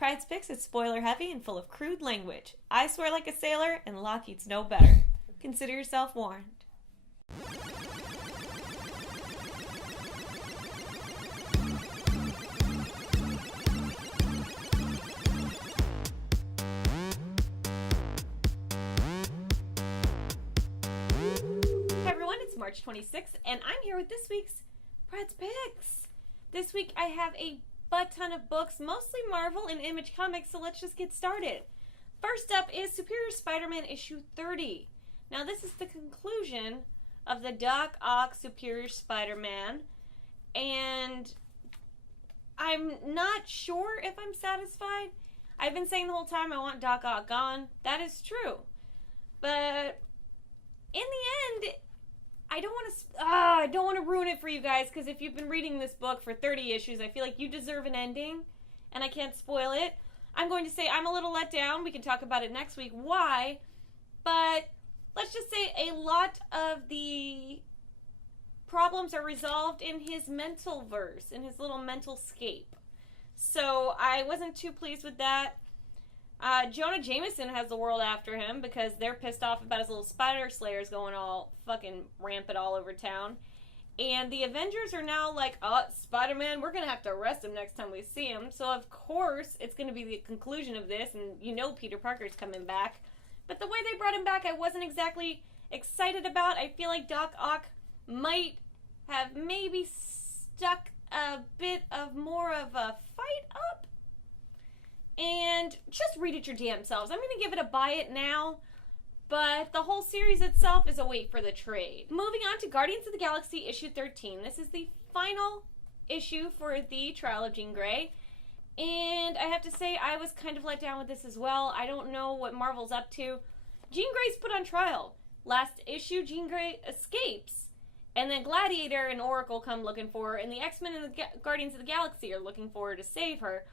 Pryde's Picks is spoiler heavy and full of crude language. I swear like a sailor, and Lockheed's no better. Consider yourself warned. Hey everyone, it's March 26th, and I'm here with this week's Pryde's Picks. This week I have a butt ton of books, mostly Marvel and Image Comics, so let's just get started. First up is Superior Spider-Man issue 30. Now this is the conclusion of the Doc Ock Superior Spider-Man, and I'm not sure if I'm satisfied. I've been saying the whole time I want Doc Ock gone. That is true. But in the end, I don't want to ruin it for you guys, because if you've been reading this book for 30 issues, I feel like you deserve an ending, and I can't spoil it. I'm going to say I'm a little let down. We can talk about it next week, why, but let's just say a lot of the problems are resolved in his mental verse, in his little mental scape. So I wasn't too pleased with that. Jonah Jameson has the world after him because they're pissed off about his little spider slayers going all fucking rampant all over town. And the Avengers are now like, oh, Spider-Man, we're going to have to arrest him next time we see him. So, of course, it's going to be the conclusion of this, and you know Peter Parker's coming back. But the way they brought him back, I wasn't exactly excited about. I feel like Doc Ock might have maybe stuck a bit of more of a fight up. And just read it your damn selves. I'm going to give it a buy it now, but the whole series itself is a wait for the trade. Moving on to Guardians of the Galaxy issue 13. This is the final issue for the Trial of Jean Grey, and I have to say I was kind of let down with this as well. I don't know what Marvel's up to. Jean Grey's put on trial. Last issue, Jean Grey escapes, and then Gladiator and Oracle come looking for her, and the X-Men and the Guardians of the Galaxy are looking for her to save her.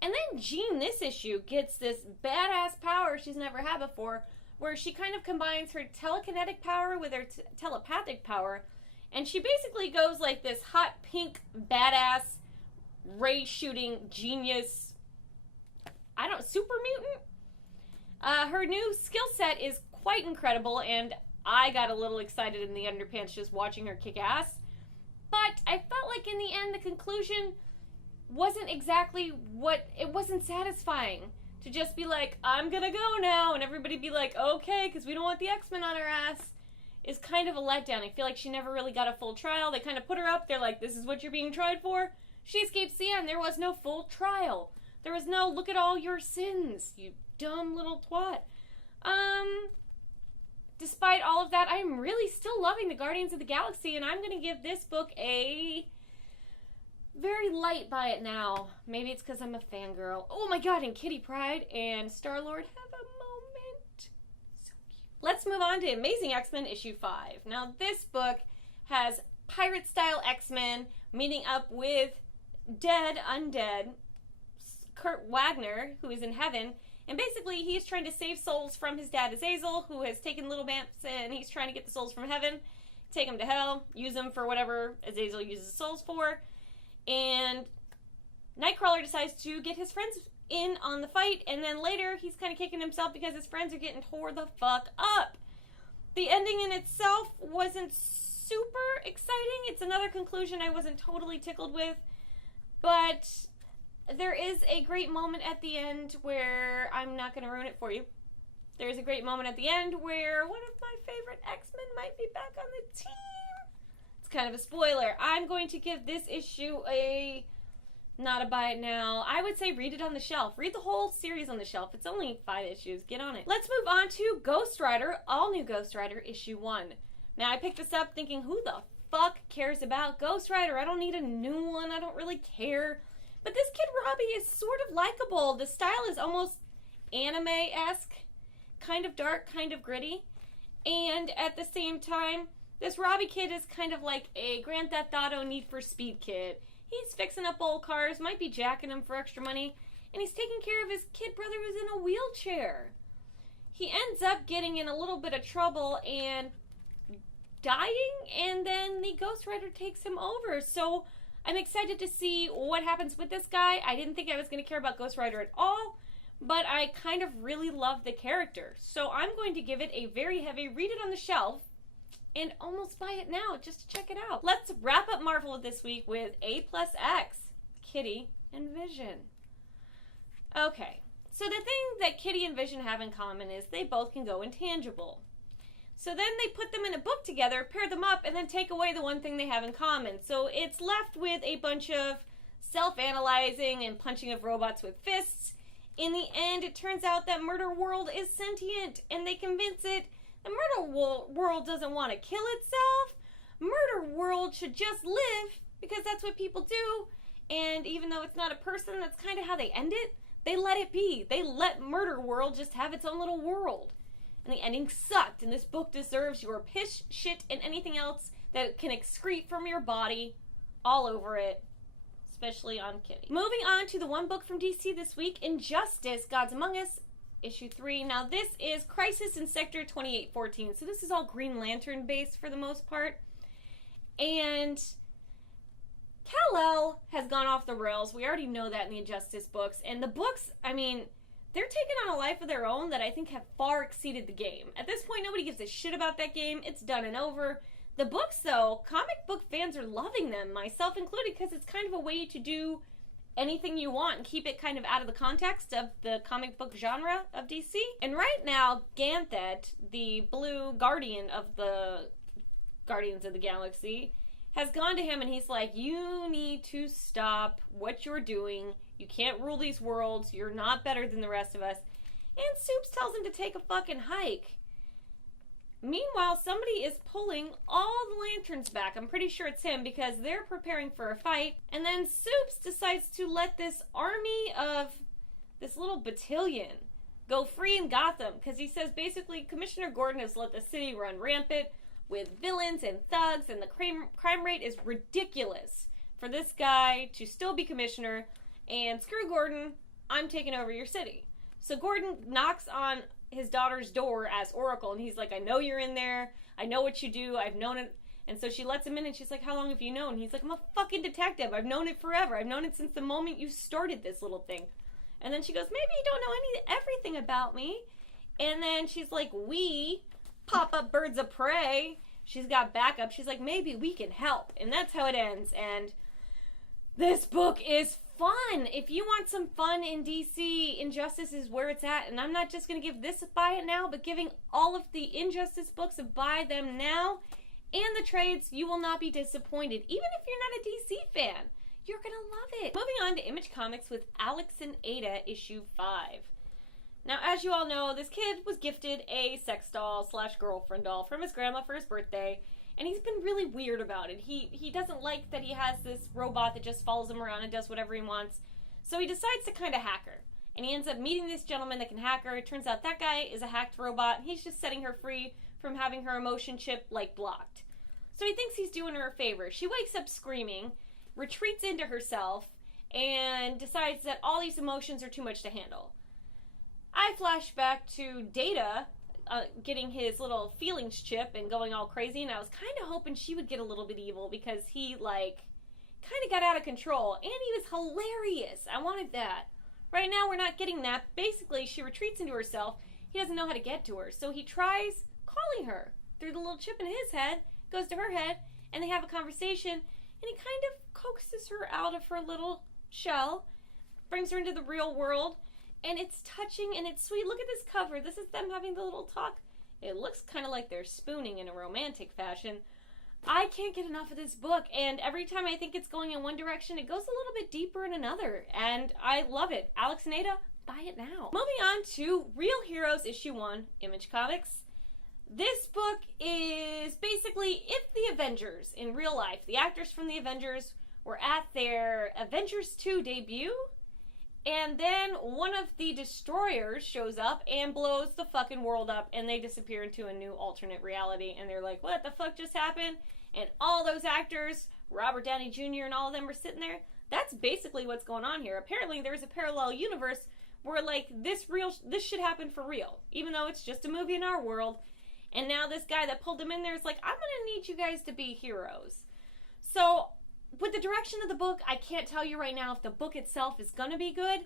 And then Jean, this issue, gets this badass power she's never had before, where she kind of combines her telekinetic power with her telepathic power, and she basically goes like this hot pink badass ray-shooting genius, super mutant? Her new skill set is quite incredible, and I got a little excited in the underpants just watching her kick ass. But I felt like in the end, the conclusion wasn't exactly it wasn't satisfying to just be like, I'm gonna go now, and everybody be like, okay, because we don't want the X-Men on our ass, is kind of a letdown. I feel like she never really got a full trial. They kind of put her up, they're like, this is what you're being tried for. She escapes the end. There was no full trial. There was no, look at all your sins, you dumb little twat. Despite all of that, I'm really still loving the Guardians of the Galaxy, and I'm gonna give this book a very light by it now. Maybe it's because I'm a fangirl. Oh my god, and Kitty Pryde and Star-Lord have a moment. So cute. Let's move on to Amazing X-Men issue 5. Now this book has pirate-style X-Men meeting up with undead Kurt Wagner, who is in heaven, and basically he's trying to save souls from his dad Azazel, who has taken little bamps, and he's trying to get the souls from heaven, take them to hell, use them for whatever Azazel uses souls for. And Nightcrawler decides to get his friends in on the fight, and then later he's kind of kicking himself because his friends are getting tore the fuck up. The ending in itself wasn't super exciting. It's another conclusion I wasn't totally tickled with, but there is a great moment at the end where, I'm not going to ruin it for you, there's a great moment at the end where one of my favorite X-Men might be back on the team. Kind of a spoiler. I'm going to give this issue not a buy it now. I would say read it on the shelf. Read the whole series on the shelf. It's only 5 issues. Get on it. Let's move on to Ghost Rider, all new Ghost Rider issue 1. Now I picked this up thinking, who the fuck cares about Ghost Rider? I don't need a new one. I don't really care. But this kid Robbie is sort of likable. The style is almost anime-esque, kind of dark, kind of gritty, and at the same time, this Robbie kid is kind of like a Grand Theft Auto Need for Speed kid. He's fixing up old cars, might be jacking them for extra money, and he's taking care of his kid brother who's in a wheelchair. He ends up getting in a little bit of trouble and dying, and then the Ghost Rider takes him over. So I'm excited to see what happens with this guy. I didn't think I was going to care about Ghost Rider at all, but I kind of really love the character. So I'm going to give it a very heavy read it on the shelf and almost buy it now just to check it out. Let's wrap up Marvel this week with A+X, Kitty and Vision. Okay, so the thing that Kitty and Vision have in common is they both can go intangible. So then they put them in a book together, pair them up, and then take away the one thing they have in common. So it's left with a bunch of self-analyzing and punching of robots with fists. In the end, it turns out that Murder World is sentient, and they convince it the Murder World doesn't want to kill itself. Murder World should just live, because that's what people do. And even though it's not a person, that's kind of how they end it. They let it be. They let Murder World just have its own little world. And the ending sucked, and this book deserves your piss, shit, and anything else that can excrete from your body all over it, especially on Kitty. Moving on to the one book from DC this week, Injustice, Gods Among Us, issue 3. Now this is Crisis in Sector 2814, so this is all Green Lantern based for the most part. And Kal-El has gone off the rails. We already know that in the Injustice books. And the books, I mean, they're taking on a life of their own that I think have far exceeded the game. At this point, nobody gives a shit about that game. It's done and over. The books, though, comic book fans are loving them, myself included, because it's kind of a way to do anything you want and keep it kind of out of the context of the comic book genre of DC. And right now, Ganthet, the blue guardian of the Guardians of the Galaxy, has gone to him and he's like, you need to stop what you're doing. You can't rule these worlds. You're not better than the rest of us. And Soups tells him to take a fucking hike. Meanwhile, somebody is pulling all the lanterns back. I'm pretty sure it's him because they're preparing for a fight. And then Soups decides to let this army of this little battalion go free in Gotham because he says basically Commissioner Gordon has let the city run rampant with villains and thugs, and the crime rate is ridiculous for this guy to still be commissioner. And screw Gordon, I'm taking over your city. So Gordon knocks on his daughter's door as Oracle, and he's like, I know you're in there. I know what you do. I've known it. And so she lets him in, and she's like, how long have you known? He's like, I'm a fucking detective. I've known it forever. I've known it since the moment you started this little thing. And then she goes, maybe you don't know everything about me. And then she's like, we pop up birds of prey. She's got backup. She's like, maybe we can help. And that's how it ends. And this book is fun. If you want some fun in DC, Injustice is where it's at. And I'm not just going to give this a buy it now, but giving all of the Injustice books a buy them now. And the trades, you will not be disappointed. Even if you're not a DC fan, you're going to love it. Moving on to Image Comics with Alex and Ada, issue 5. Now, as you all know, this kid was gifted a sex doll / girlfriend doll from his grandma for his birthday, and he's been really weird about it. He doesn't like that he has this robot that just follows him around and does whatever he wants, so he decides to kind of hack her. And he ends up meeting this gentleman that can hack her. It turns out that guy is a hacked robot, and he's just setting her free from having her emotion chip, blocked. So he thinks he's doing her a favor. She wakes up screaming, retreats into herself, and decides that all these emotions are too much to handle. I flash back to Data getting his little feelings chip and going all crazy, and I was kind of hoping she would get a little bit evil because he, kind of got out of control, and he was hilarious. I wanted that. Right now, we're not getting that. Basically, she retreats into herself. He doesn't know how to get to her, so he tries calling her through the little chip in his head, goes to her head, and they have a conversation, and he kind of coaxes her out of her little shell, brings her into the real world. And it's touching and it's sweet. Look at this cover. This is them having the little talk. It looks kind of like they're spooning in a romantic fashion. I can't get enough of this book. And every time I think it's going in one direction, it goes a little bit deeper in another. And I love it. Alex and Ada, buy it now. Moving on to Real Heroes issue 1, Image Comics. This book is basically if the Avengers in real life, the actors from the Avengers were at their Avengers 2 debut, and then one of the destroyers shows up and blows the fucking world up, and they disappear into a new alternate reality, and they're like, what the fuck just happened? And all those actors, Robert Downey Jr. and all of them are sitting there. That's basically what's going on here. Apparently there's a parallel universe where this should happen for real, even though it's just a movie in our world. And now this guy that pulled him in there is like, I'm gonna need you guys to be heroes. So with the direction of the book, I can't tell you right now if the book itself is going to be good.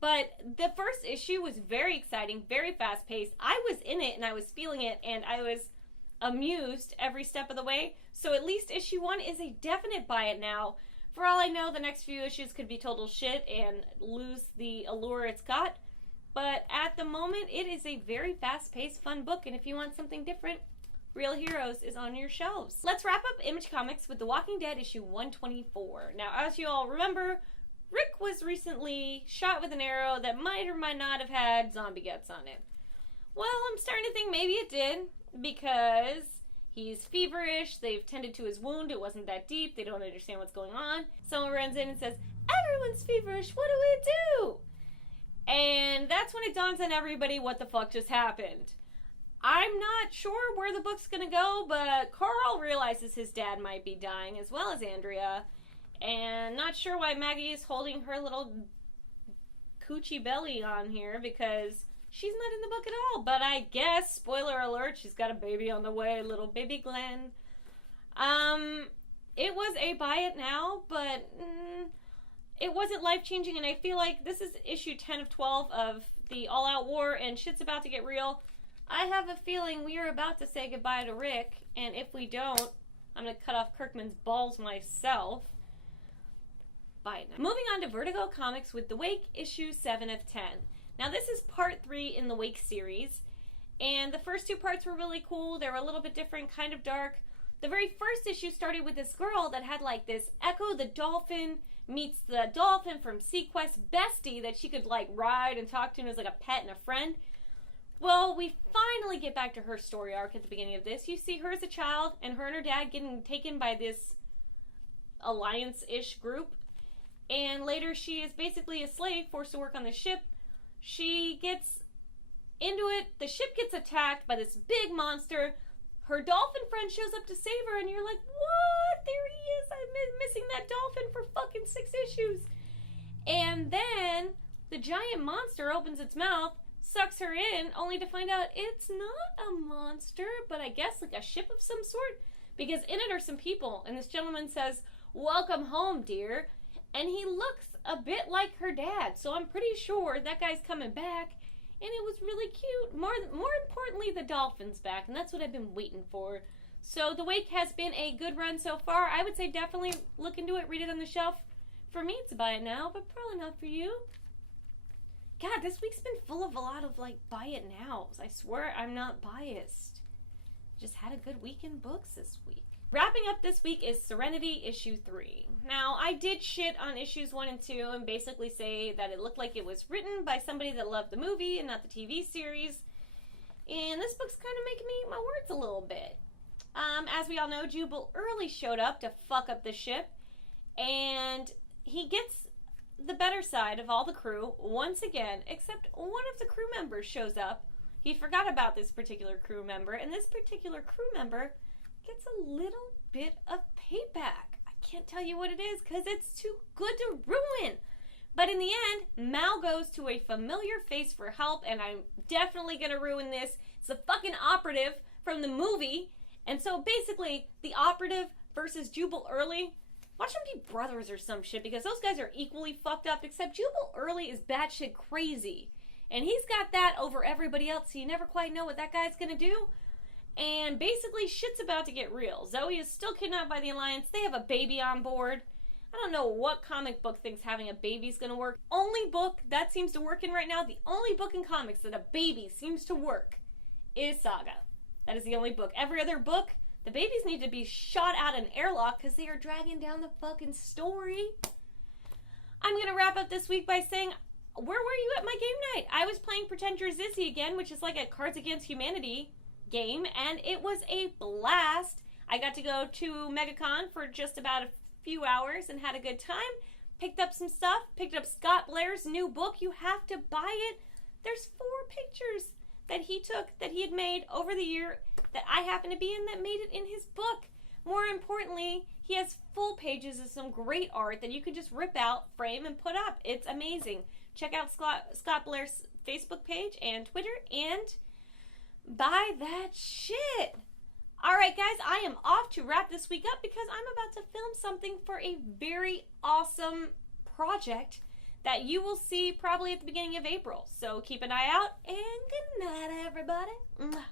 But the first issue was very exciting, very fast-paced. I was in it and I was feeling it, and I was amused every step of the way. So at least issue 1 is a definite buy it now. For all I know, the next few issues could be total shit and lose the allure it's got. But at the moment, it is a very fast-paced, fun book. And if you want something different, Real Heroes is on your shelves. Let's wrap up Image Comics with The Walking Dead issue 124. Now, as you all remember, Rick was recently shot with an arrow that might or might not have had zombie guts on it. Well, I'm starting to think maybe it did, because he's feverish, they've tended to his wound, it wasn't that deep, they don't understand what's going on. Someone runs in and says, "Everyone's feverish, what do we do?" And that's when it dawns on everybody what the fuck just happened. I'm not sure where the book's gonna go, but Carl realizes his dad might be dying, as well as Andrea. And not sure why Maggie is holding her little coochie belly on here, because she's not in the book at all. But I guess, spoiler alert, she's got a baby on the way, little baby Glenn. It was a buy it now, but it wasn't life-changing, and I feel like this is issue 10 of 12 of the all-out war, and shit's about to get real. I have a feeling we are about to say goodbye to Rick, and if we don't, I'm going to cut off Kirkman's balls myself. Buy it now. Moving on to Vertigo Comics with The Wake, issue 7 of 10. Now, this is part 3 in the Wake series, and the first 2 parts were really cool. They were a little bit different, kind of dark. The very first issue started with this girl that had like this Echo the Dolphin meets the dolphin from Sequest bestie that she could like ride and talk to and was like a pet and a friend. Well, we finally get back to her story arc at the beginning of this. You see her as a child and her dad getting taken by this alliance-ish group. And later she is basically a slave forced to work on the ship. She gets into it. The ship gets attacked by this big monster. Her dolphin friend shows up to save her, and you're like, what? There he is. I've been missing that dolphin for fucking 6 issues. And then the giant monster opens its mouth, sucks her in, only to find out it's not a monster, but I guess like a ship of some sort, because in it are some people. And this gentleman says, "Welcome home, dear." And he looks a bit like her dad, so I'm pretty sure that guy's coming back. And it was really cute. More importantly, the dolphin's back, and that's what I've been waiting for. So The Wake has been a good run so far. I would say definitely look into it, read it on the shelf. For me, it's a buy it now, but probably not for you. God, this week's been full of a lot of, like, buy it nows. I swear I'm not biased. Just had a good week in books this week. Wrapping up this week is Serenity issue 3. Now, I did shit on issues 1 and 2 and basically say that it looked like it was written by somebody that loved the movie and not the TV series. And this book's kind of making me eat my words a little bit. As we all know, Jubal early showed up to fuck up the ship. And he gets the better side of all the crew once again, except one of the crew members shows up. He forgot about this particular crew member, and this particular crew member gets a little bit of payback. I can't tell you what it is because it's too good to ruin. But in the end, Mal goes to a familiar face for help, and I'm definitely going to ruin this. It's the fucking operative from the movie. And so basically, the operative versus Jubal Early, watch them be brothers or some shit, because those guys are equally fucked up, except Jubal Early is batshit crazy. And he's got that over everybody else, so you never quite know what that guy's going to do. And basically, shit's about to get real. Zoe is still kidnapped by the Alliance. They have a baby on board. I don't know what comic book thinks having a baby's gonna work. Only book that seems to work in right now, the only book in comics that a baby seems to work is Saga. That is the only book. Every other book, the babies need to be shot out an airlock because they are dragging down the fucking story. I'm gonna wrap up this week by saying, where were you at my game night? I was playing Pretend You're Zizzy again, which is like a Cards Against Humanity game, and it was a blast. I got to go to MegaCon for just about a few hours and had a good time. Picked up some stuff. Picked up Scott Blair's new book. You have to buy it. There's 4 pictures that he took, that he had made over the year, that I happen to be in, that made it in his book. More importantly, he has full pages of some great art that you can just rip out, frame, and put up. It's amazing. Check out Scott Blair's Facebook page and Twitter, and buy that shit. Alright guys, I am off to wrap this week up because I'm about to film something for a very awesome project that you will see probably at the beginning of April. So keep an eye out, and good night everybody.